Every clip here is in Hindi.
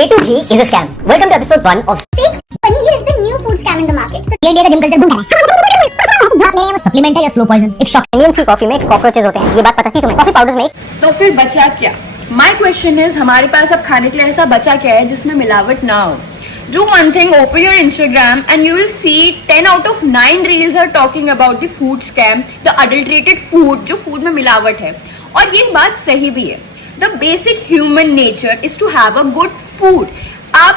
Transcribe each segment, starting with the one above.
A to G is a scam. Welcome to episode 1 of Fake paneer is the new food scam in the market. So India का जिम कल्चर बूम है। जो आप ले रहे हैं वो सप्लीमेंट है या स्लो पॉइजन? एक शॉक। इंडियन सी कॉफी में कॉकरोचेस होते हैं, ये बात पता थी तुम्हें? कॉफी पाउडर्स में तो फिर बचा क्या? माई क्वेश्चन इज, हमारे पास अब खाने के लिए ऐसा बचा क्या है जिसमें मिलावट ना हो? Do one thing, open your Instagram and you will see 10 out of 9 reels are talking about the food scam, the adulterated food, जो food में मिलावट है। और ये बात सही भी है। The basic human nature is to have a good food. आप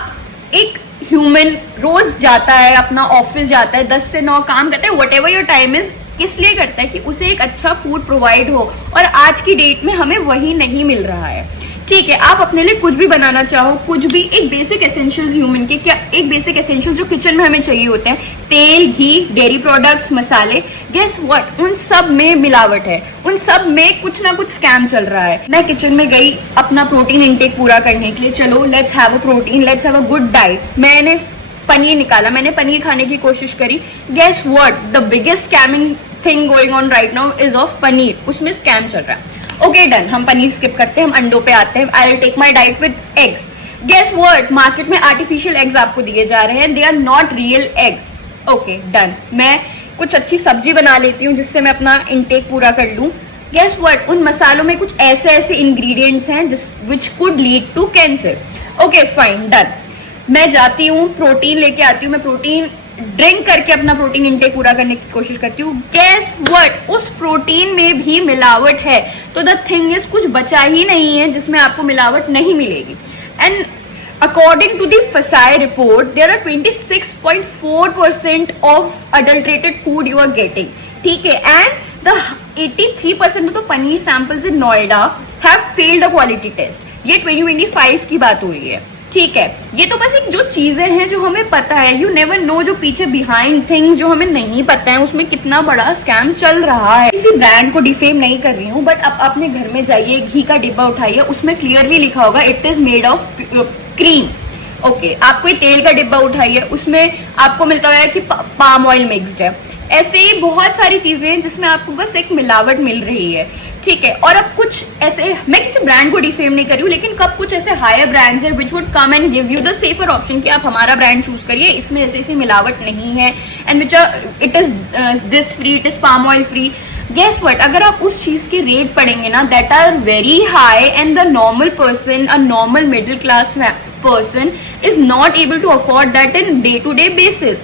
एक ह्यूमन रोज जाता है, अपना ऑफिस जाता है, 10 से 9 काम करता है, whatever your time is, किस लिए करता है कि उसे एक अच्छा फूड प्रोवाइड हो, और आज की डेट में हमें वही नहीं मिल रहा है। ठीक है, आप अपने लिए कुछ भी बनाना चाहो, कुछ भी, एक बेसिक एसेंशियल्स ह्यूमन के, क्या एक बेसिक एसेंशियल्स जो किचन में हमें चाहिए होते हैं, तेल, घी, डेयरी प्रोडक्ट्स, मसाले, गेस व्हाट, उन सब में मिलावट है, उन सब में कुछ ना कुछ स्कैम चल रहा है। मैं किचन में गई अपना प्रोटीन इंटेक पूरा करने के लिए, चलो let's have a protein, let's have a good diet. मैंने पनीर निकाला, मैंने पनीर खाने की कोशिश करी, guess what, the biggest scamming thing going on right now is of paneer. उसमें स्कैम चल रहा है। ओके डन, हम पनीर स्किप करते हैं, हम अंडों पे आते हैं। I will take my diet with eggs. Guess what, market में आर्टिफिशियल एग्स आपको दिए जा रहे हैं, they are not real eggs. Okay done, मैं कुछ अच्छी सब्जी बना लेती हूँ जिससे मैं अपना इंटेक पूरा कर लूँ। गेस व्हाट, उन मसालों में कुछ ऐसे ऐसे इंग्रेडिएंट्स हैं which could lead to cancer. Okay fine done, मैं जाती हूँ प्रोटीन लेके आती हूँ, मैं प्रोटीन ड्रिंक करके अपना प्रोटीन इंटेक पूरा करने की कोशिश करती हूँ। गेस व्हाट, उस प्रोटीन में भी मिलावट है। तो द थिंग इज, कुछ बचा ही नहीं है जिसमें आपको मिलावट नहीं मिलेगी। And according to the FSSAI report, there are 26.4% of adulterated food you are getting. ठीक है, and the 83% of the paneer samples in Noida have failed a quality test. ये 2025 की बात हुई है। ठीक है, ये तो बस एक जो चीजें हैं जो हमें पता है, यू नेवर नो, जो पीछे बिहाइंड थिंग जो हमें नहीं पता है उसमें कितना बड़ा स्कैम चल रहा है। किसी ब्रांड को डिफेम नहीं कर रही हूँ, बट आप अपने घर में जाइए, घी का डिब्बा उठाइए, उसमें क्लियरली लिखा होगा it is made of cream. Okay, आप कोई तेल का डिब्बा उठाइए, उसमें आपको मिलता है कि पाम ऑयल मिक्स्ड है। ऐसे ही बहुत सारी चीजें हैं जिसमें आपको बस एक मिलावट मिल रही है। ठीक है, और अब कुछ ऐसे, मैं किसी ब्रांड को डिफेम नहीं कर रही हूँ, लेकिन कब कुछ ऐसे हायर ब्रांड्स हैं which would come and give you the safer option कि आप हमारा ब्रांड चूज करिए, इसमें ऐसे ऐसी मिलावट नहीं है, and which it is this free, it is palm oil free. Guess what, अगर आप उस चीज के रेट पढ़ेंगे ना, that are very high, and the normal person, a normal middle class person is not able to afford that in day to day basis.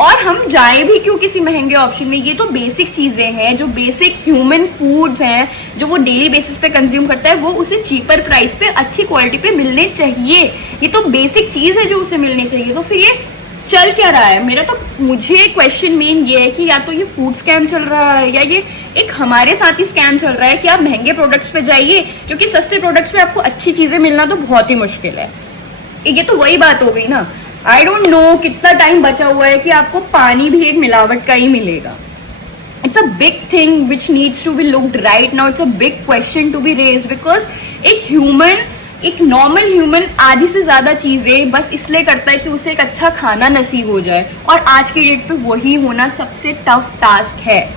और हम जाए भी क्यों किसी महंगे ऑप्शन में? ये तो बेसिक चीजें हैं, जो बेसिक ह्यूमन फूड्स हैं, जो वो डेली बेसिस पे कंज्यूम करता है, वो उसे चीपर प्राइस पे, अच्छी क्वालिटी पे मिलने चाहिए। ये तो बेसिक चीज है जो उसे मिलनी चाहिए। तो फिर ये चल क्या रहा है? मेरा तो, मुझे क्वेश्चन मेन ये है कि या तो ये फूड स्कैम चल रहा है, या ये एक हमारे साथ ही स्कैम चल रहा है कि आप महंगे प्रोडक्ट्स पे जाइए, क्योंकि सस्ते प्रोडक्ट्स पे आपको अच्छी चीजें मिलना तो बहुत ही मुश्किल है। ये तो वही बात हो गई ना। आई डोंट नो कितना टाइम बचा हुआ है कि आपको पानी भी एक मिलावट का ही मिलेगा। It's a big thing which needs to be looked right now. It's a big question to be raised, because एक ह्यूमन, एक नॉर्मल ह्यूमन आधी से ज्यादा चीजें बस इसलिए करता है कि उसे एक अच्छा खाना नसीब हो जाए, और आज की डेट पे वही होना सबसे टफ टास्क है।